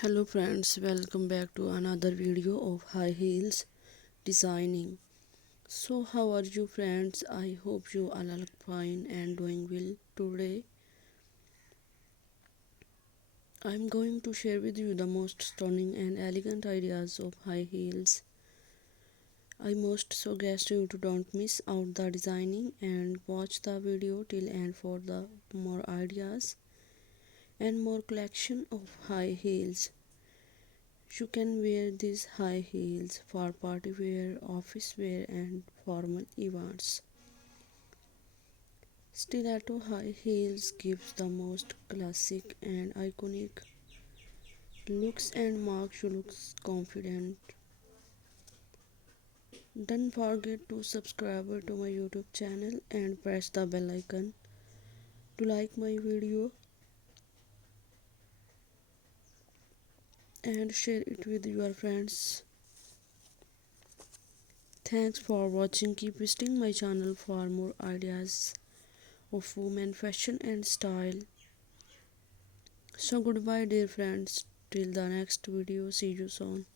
Hello friends, welcome back to another video of high heels designing. So how are you friends? I hope you all are fine and doing well. Today I'm going to share with you the most stunning and elegant ideas of high heels. I most suggest you to don't miss out the designing and watch the video till end for the more ideas and more collection of high heels. You can wear these high heels for party wear, office wear, and formal events. Stiletto high heels gives the most classic and iconic looks and makes you look confident. Don't forget to subscribe to my YouTube channel and press the bell icon to like my video and share it with your friends. Thanks for watching. Keep visiting my channel for more ideas of women fashion and style. So goodbye dear friends, till the next video, see you soon.